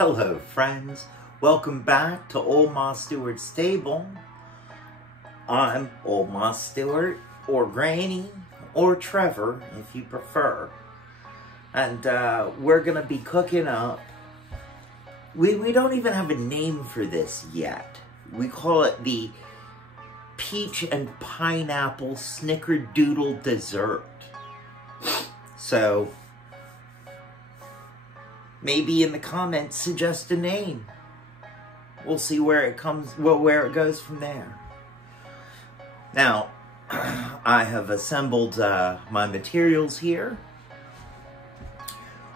Hello friends, welcome back to Old Ma Stewart's Stable. I'm Old Ma Stewart, or Granny, or Trevor if you prefer. And we're gonna be cooking up, we don't even have a name for this yet. We call it the peach and pineapple snickerdoodle dessert. So, maybe in the comments suggest a name. We'll see where it comes, well, where it goes from there. Now, I have assembled my materials here.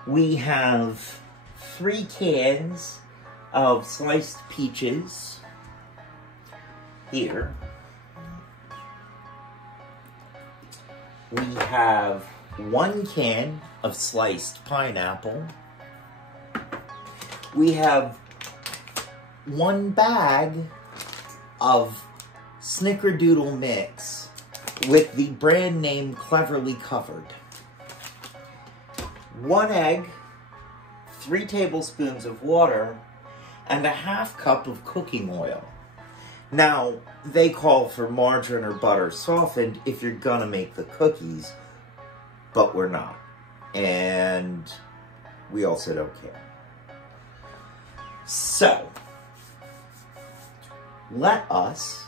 We have 3 cans of sliced peaches here. We have 1 can of sliced pineapple. We have 1 bag of Snickerdoodle mix with the brand name cleverly covered. 1 egg, 3 tablespoons of water, and a ½ cup of cooking oil. Now, they call for margarine or butter softened if you're gonna make the cookies, but we're not. And we also don't care. So, let us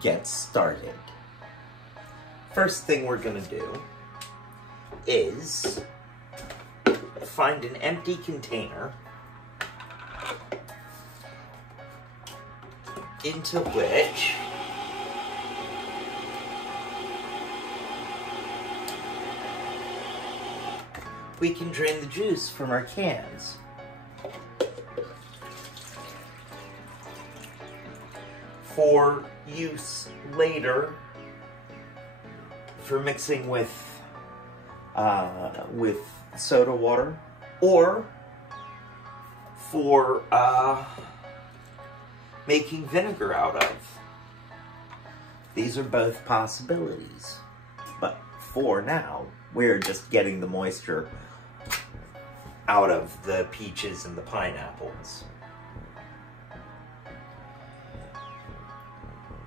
get started. First thing we're gonna do is find an empty container into which we can drain the juice from our cans. For use later for mixing with soda water, or for making vinegar out of. These are both possibilities, but for now, we're just getting the moisture out of the peaches and the pineapples.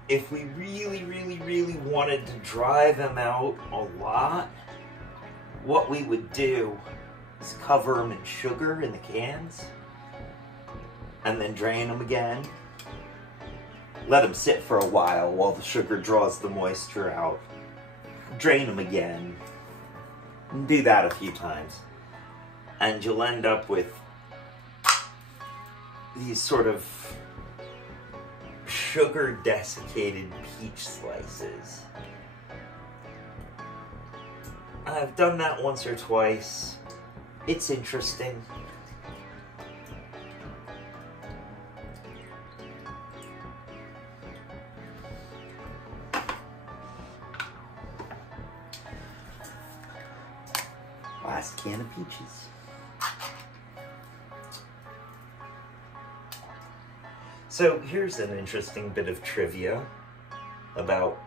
If we really wanted to dry them out a lot, what we would do is cover them in sugar in the cans, and then drain them again. Let them sit for a while the sugar draws the moisture out. Drain them again. And do that a few times. And you'll end up with these sort of sugar desiccated peach slices. I've done that once or twice. It's interesting. Last can of peaches. So here's an interesting bit of trivia about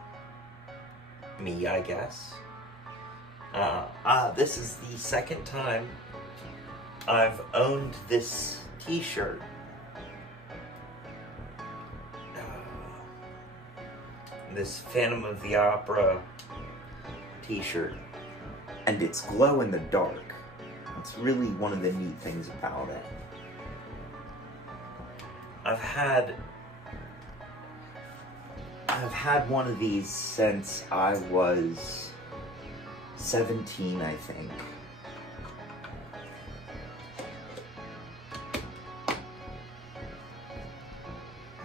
me, I guess. This is the 2nd time I've owned this t-shirt. This Phantom of the Opera t-shirt. And it's glow in the dark. It's really one of the neat things about it. I've had one of these since I was 17, I think.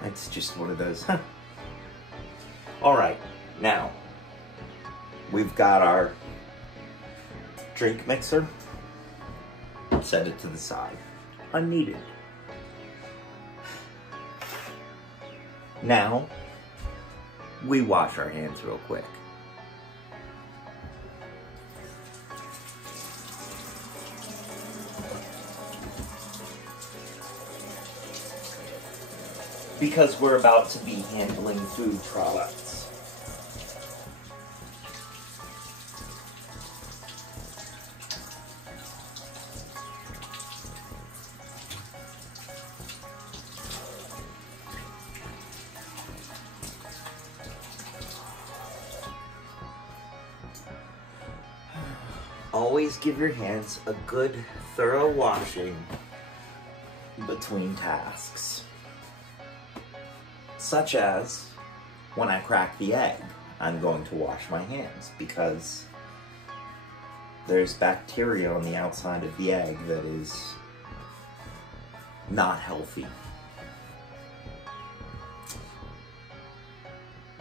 It's just one of those, huh? Alright, now, we've got our drink mixer. Set it to the side. Unneeded. Now, we wash our hands real quick. Because we're about to be handling food products. Always give your hands a good, thorough washing between tasks. Such as, when I crack the egg, I'm going to wash my hands because there's bacteria on the outside of the egg that is not healthy.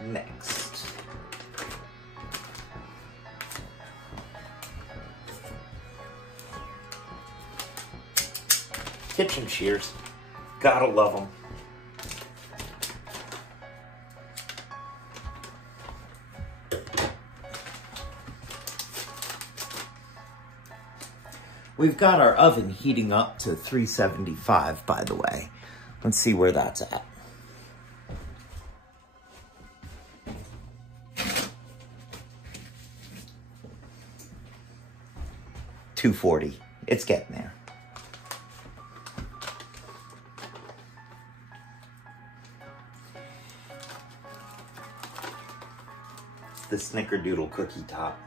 Next. Kitchen shears. Gotta love them. We've got our oven heating up to 375, by the way. Let's see where that's at. $240. It's getting there. The Snickerdoodle cookie top.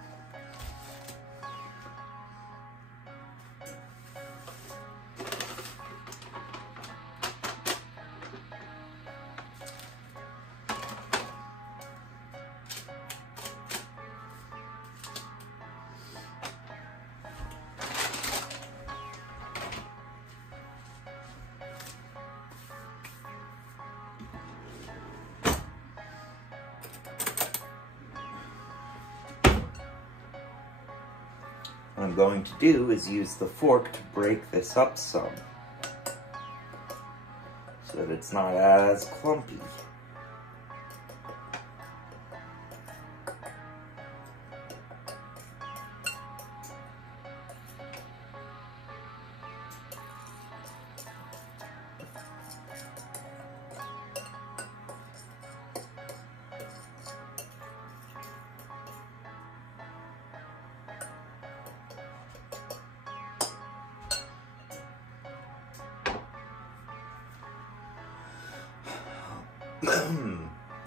What I'm going to do is use the fork to break this up some, so that it's not as clumpy.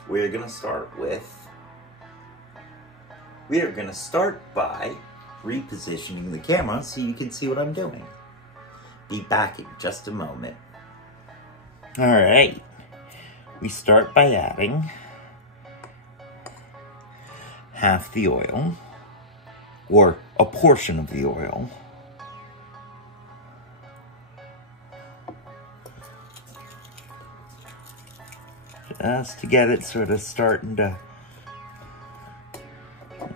We are gonna start by repositioning the camera so you can see what I'm doing. Be back in just a moment. All right, we start by adding half the oil, or a portion of the oil. Just to get it sort of starting to,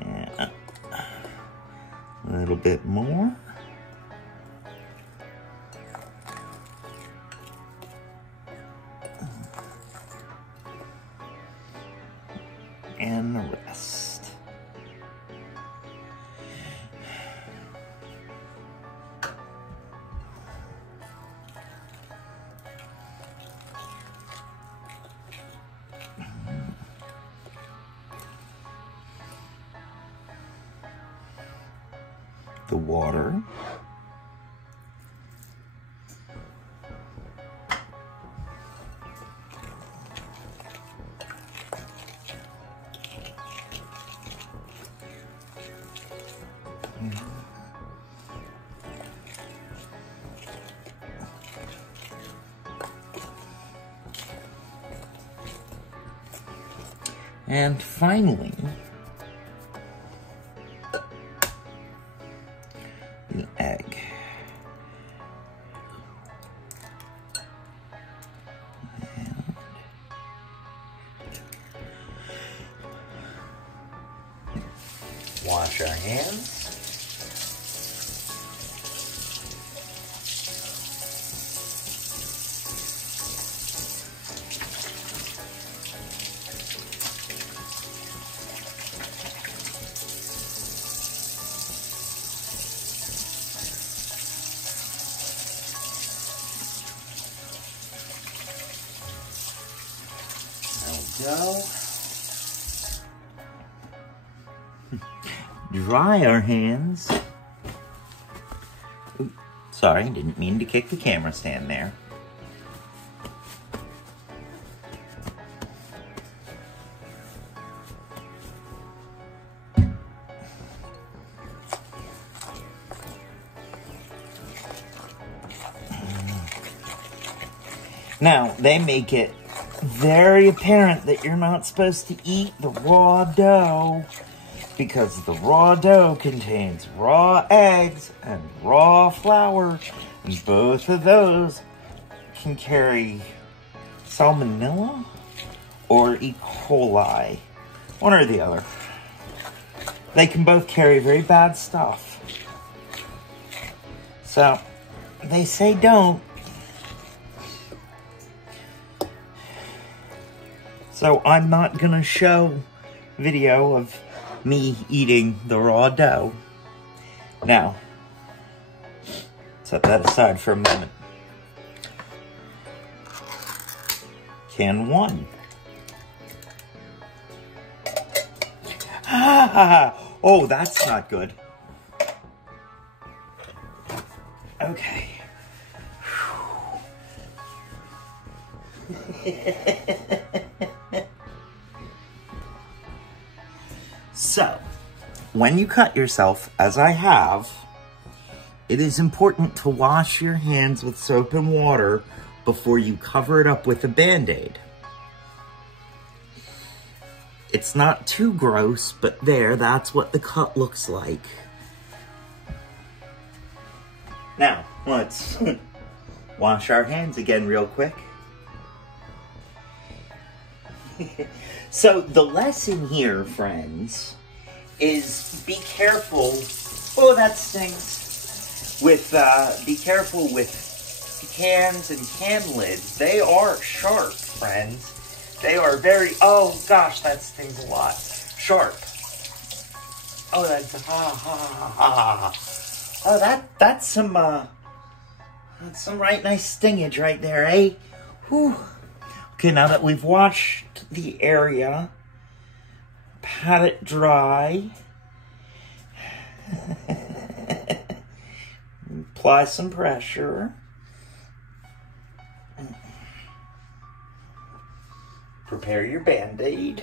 yeah, a little bit more. And the rest. The water. And finally, the egg. And wash our hands. Go. Dry our hands. Oops, sorry, didn't mean to kick the camera stand there. Now, they make it very apparent that you're not supposed to eat the raw dough because the raw dough contains raw eggs and raw flour, and both of those can carry salmonella or E. coli, one or the other. They can both carry very bad stuff. So, they say don't. So I'm not gonna show video of me eating the raw dough. Now, set that aside for a moment. Can 1. Oh, that's not good. Okay. So, when you cut yourself, as I have, it is important to wash your hands with soap and water before you cover it up with a Band-Aid. It's not too gross, but that's what the cut looks like. Now, let's wash our hands again real quick. So, the lesson here, friends, is be careful. Oh, that stings. Be careful with cans and can lids. They are sharp, friends. They are very, oh gosh, that stings a lot. Sharp. Oh, that's some right nice stingage right there, eh? Whew. Okay, now that we've washed the area, pat it dry, apply some pressure, prepare your Band-Aid.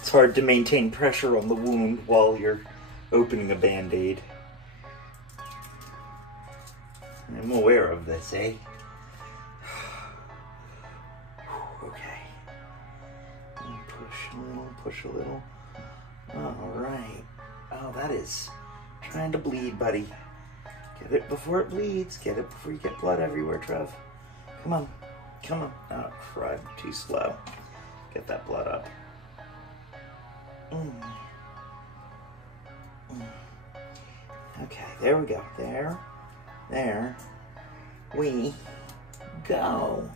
It's hard to maintain pressure on the wound while you're opening a Band-Aid. I'm aware of this, eh? Okay. Push a little. Alright. Oh, that is trying to bleed, buddy. Get it before it bleeds. Get it before you get blood everywhere, Trev. Come on. Come on. Oh, crud. Too slow. Get that blood up. Okay, there we go. There we go.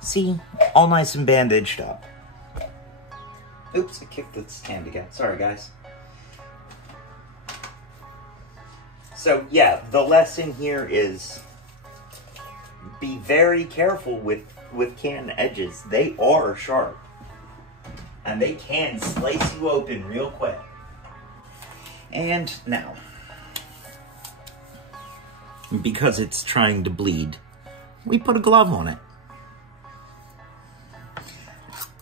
See, all nice and bandaged up. Oops, I kicked the stand again. Sorry, guys. So, yeah, the lesson here is be very careful with can edges. They are sharp. And they can slice you open real quick. And now, because it's trying to bleed, we put a glove on it.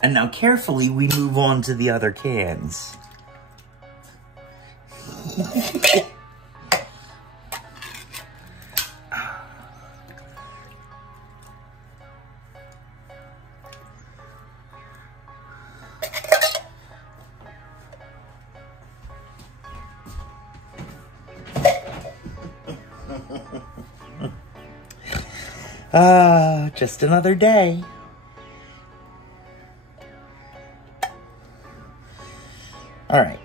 And now carefully we move on to the other cans. Just another day. All right.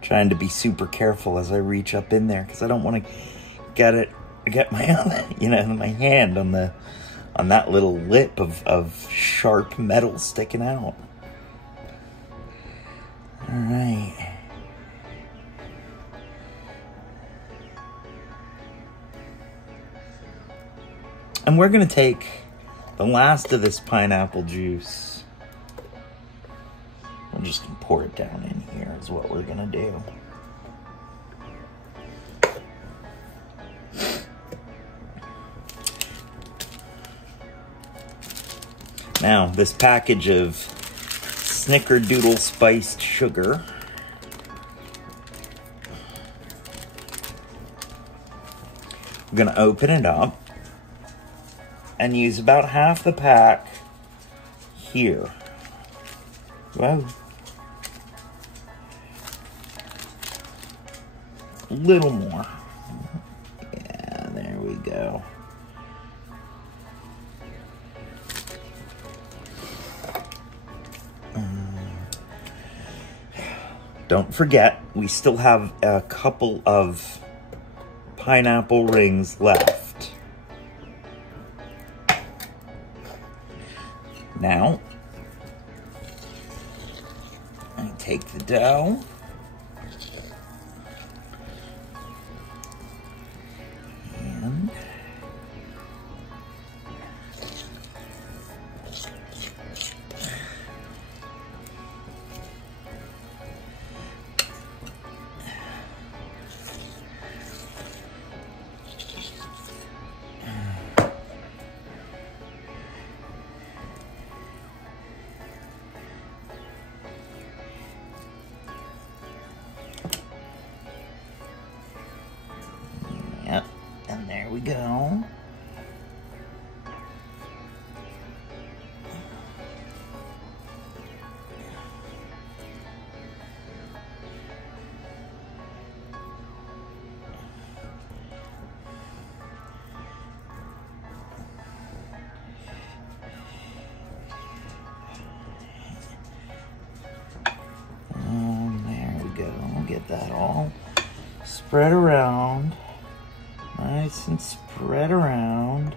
Trying to be super careful as I reach up in there because I don't want to get my my hand on on that little lip of sharp metal sticking out. All right. And we're going to take the last of this pineapple juice. We're just going to pour it down in here is what we're going to do. Now, this package of Snickerdoodle spiced sugar. I'm going to open it up and use about half the pack here. Whoa. A little more. Yeah, there we go. Don't forget, we still have a couple of pineapple rings left. Now, I take the dough. And yep, and there we go. And there we go. Get that all spread around. Nice and spread around.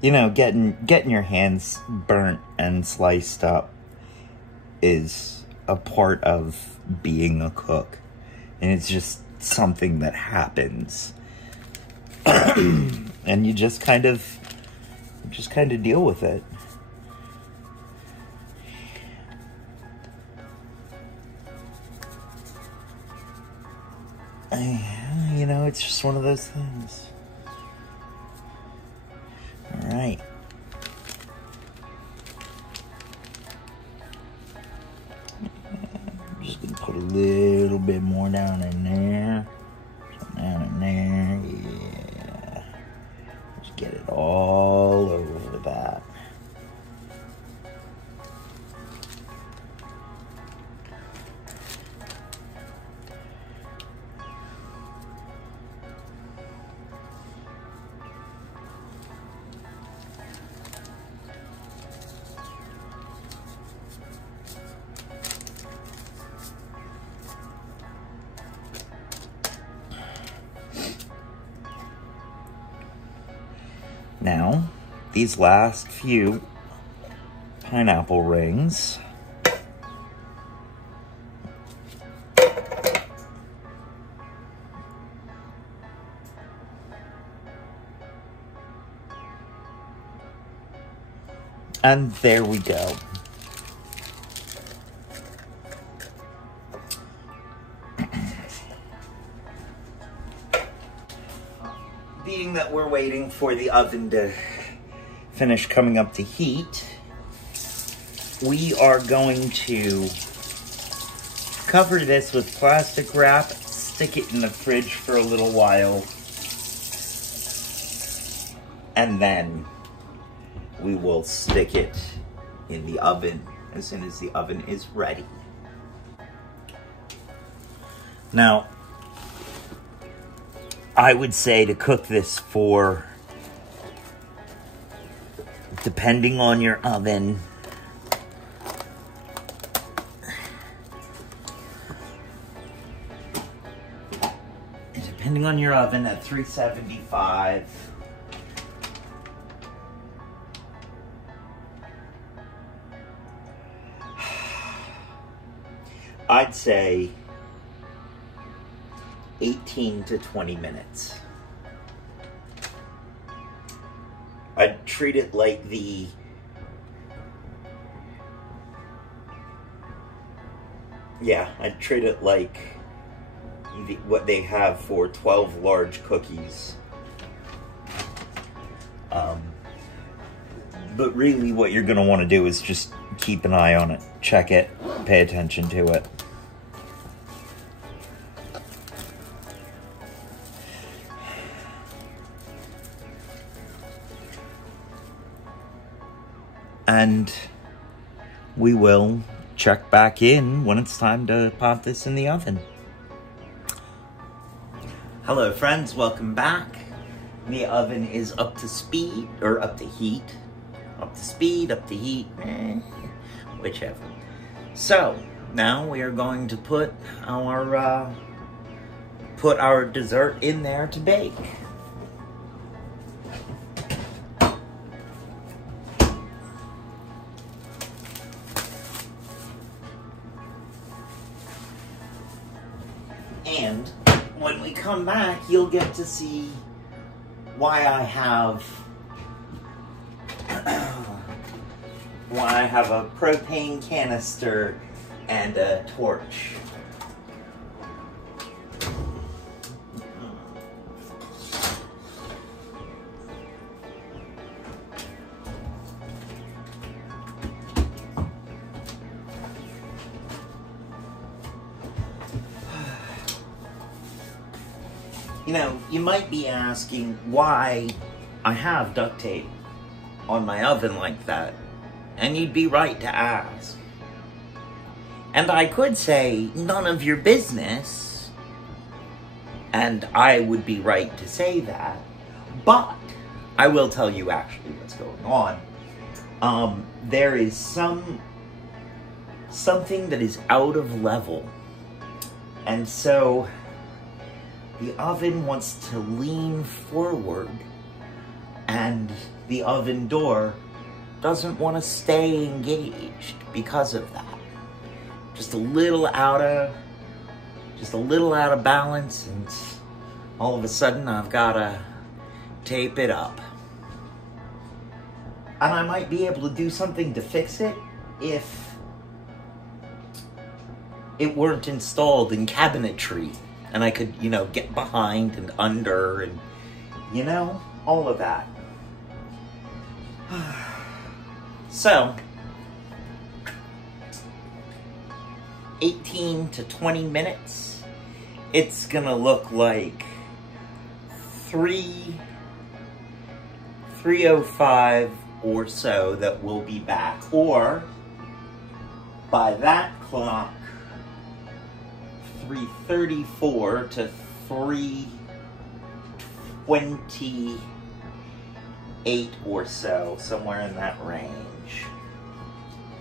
You know, getting your hands burnt and sliced up is a part of being a cook, and it's just something that happens. And you just kind of deal with it. You know, it's just one of those things. All right. I'm just gonna put a little bit more down in there. Down in there, yeah. Just get it all over that. Now, these last few pineapple rings, and there we go. being that we're waiting for the oven to finish coming up to heat, we are going to cover this with plastic wrap, stick it in the fridge for a little while, and then we will stick it in the oven as soon as the oven is ready. Now, I would say to cook this for, depending on your oven, at 375. I'd say 18 to 20 minutes. I'd treat it like I'd treat it like what they have for 12 large cookies. But really what you're gonna wanna do is just keep an eye on it, check it, pay attention to it. And we will check back in when it's time to pop this in the oven. Hello friends, welcome back. The oven is up to speed, or up to heat. Up to speed, up to heat, whichever. So, now we are going to put our dessert in there to bake. And when we come back, you'll get to see why I have a propane canister and a torch. You know, you might be asking why I have duct tape on my oven like that, and you'd be right to ask. And I could say, none of your business, and I would be right to say that, but I will tell you actually what's going on. There is something that is out of level, and so the oven wants to lean forward, and the oven door doesn't want to stay engaged because of that. Just a little out of balance, and all of a sudden I've got to tape it up. And I might be able to do something to fix it if it weren't installed in cabinetry. And I could, you know, get behind and under and, you know, all of that. So, 18 to 20 minutes. It's gonna look like 3:05 or so that we'll be back. Or, by that clock, 3:34 to 3:28 or so, somewhere in that range.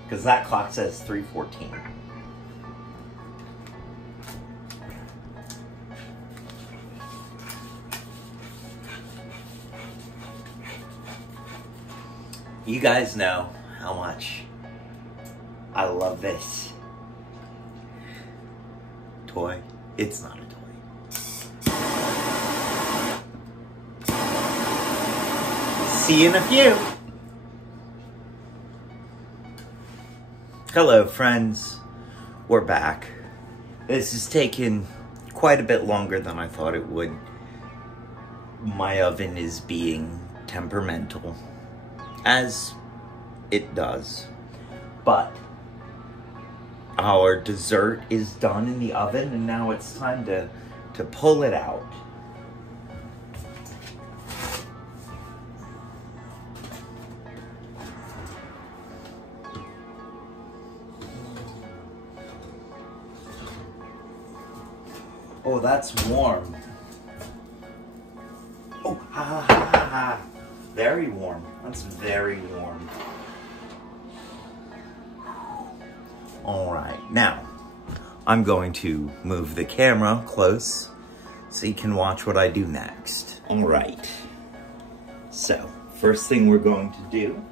Because that clock says 3:14. You guys know how much I love this toy. It's not a toy. See you in a few. Hello, friends. We're back. This has taken quite a bit longer than I thought it would. my oven is being temperamental, as it does. But our dessert is done in the oven, and now it's time to pull it out. Oh, that's warm. Oh, ha ha ha ha ha. Very warm. That's very warm. All right, now I'm going to move the camera close so you can watch what I do next. All right, so first thing we're going to do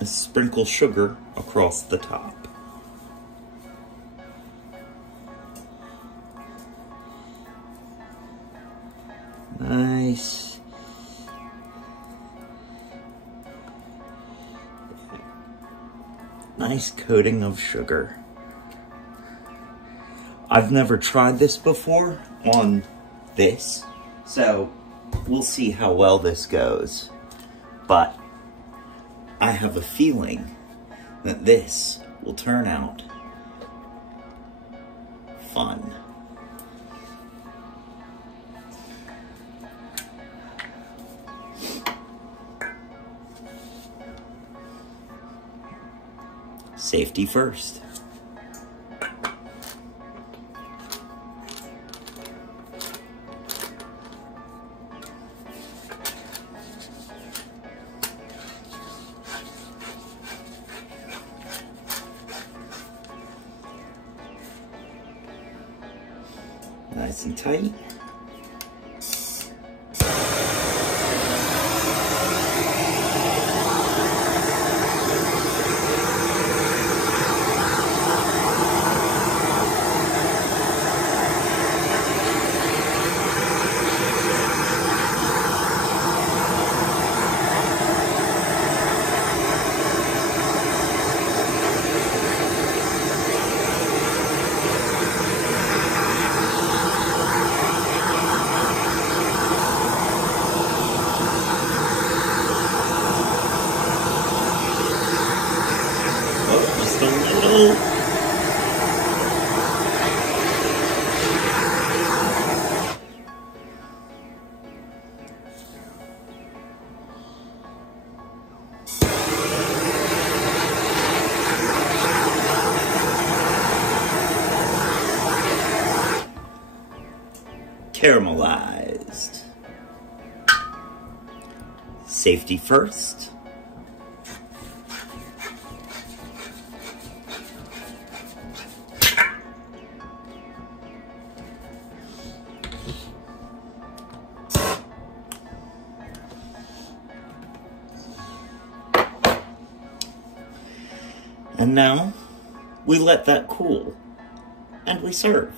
is sprinkle sugar across the top. Nice. Nice coating of sugar. I've never tried this before on this, so we'll see how well this goes. But I have a feeling that this will turn out fun. Safety first. Nice and tight. Caramelized. Safety first. And now we let that cool and we serve.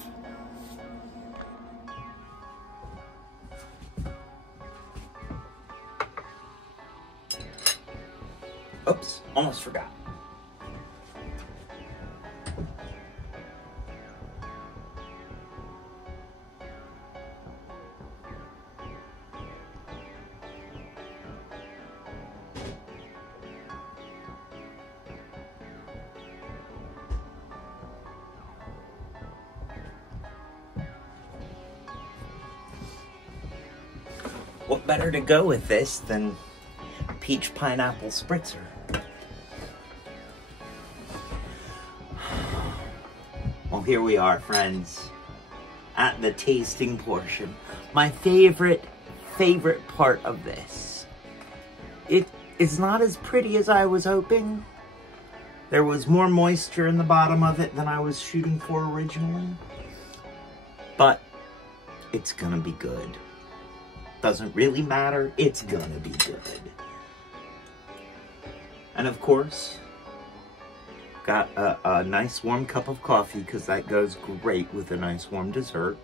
Oops, almost forgot. What better to go with this than peach pineapple spritzer? Well, here we are, friends, at the tasting portion. My favorite part of this. It is not as pretty as I was hoping. There was more moisture in the bottom of it than I was shooting for originally. But it's gonna be good. Doesn't really matter, it's gonna be good. And of course, got a nice warm cup of coffee because that goes great with a nice warm dessert.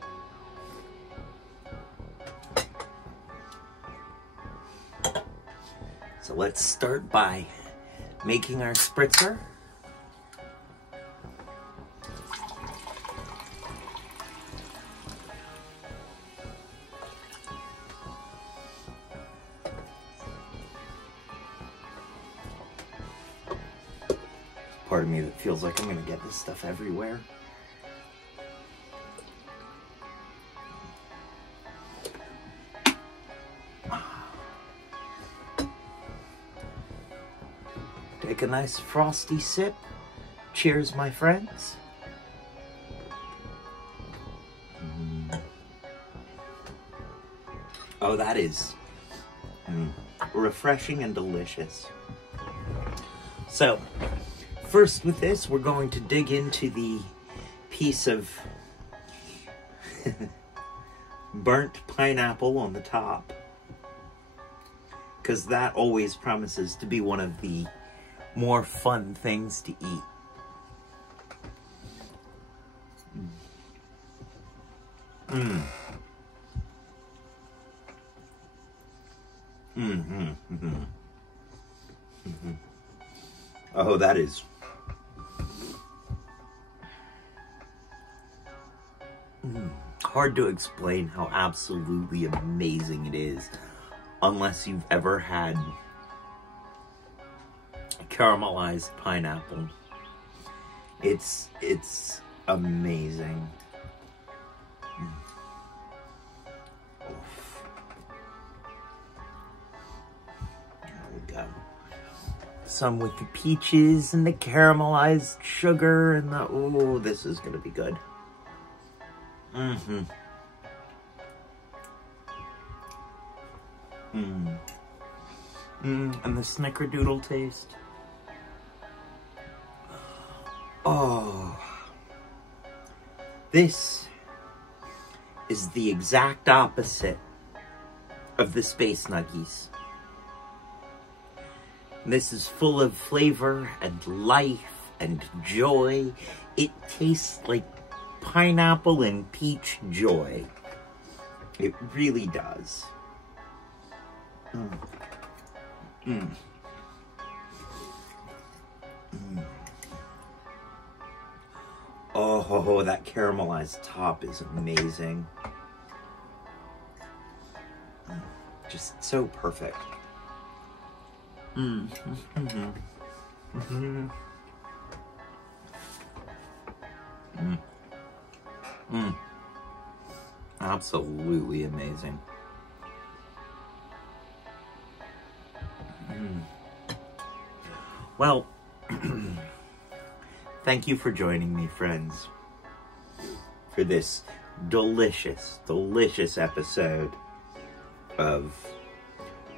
So let's start by making our spritzer. part of me that feels like I'm gonna get this stuff everywhere. Take a nice frosty sip. Cheers, my friends. Oh, that is refreshing and delicious. So, first with this, we're going to dig into the piece of burnt pineapple on the top, because that always promises to be one of the more fun things to eat. Oh, that is hard to explain how absolutely amazing it is, unless you've ever had caramelized pineapple. It's amazing. There we go. Some with the peaches and the caramelized sugar and the, oh, this is gonna be good. And the Snickerdoodle taste. Oh, this is the exact opposite of the Space Nuggies. This is full of flavor and life and joy. It tastes like pineapple and peach joy. It really does. Oh, that caramelized top is amazing. Just so perfect. Absolutely amazing. Well, thank you for joining me, friends, for this delicious, delicious episode of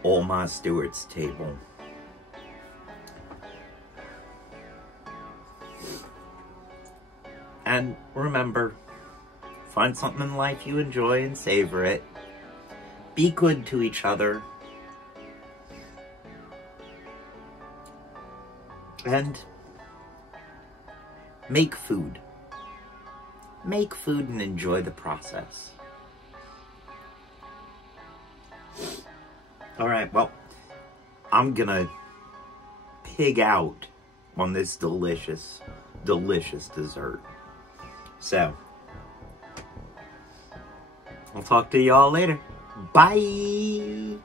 Old Ma Stewart's Table. And remember, find something in life you enjoy and savor it. Be good to each other. And make food. Make food and enjoy the process. Alright, well, I'm gonna pig out on this delicious, delicious dessert. So, I'll talk to y'all later. Bye!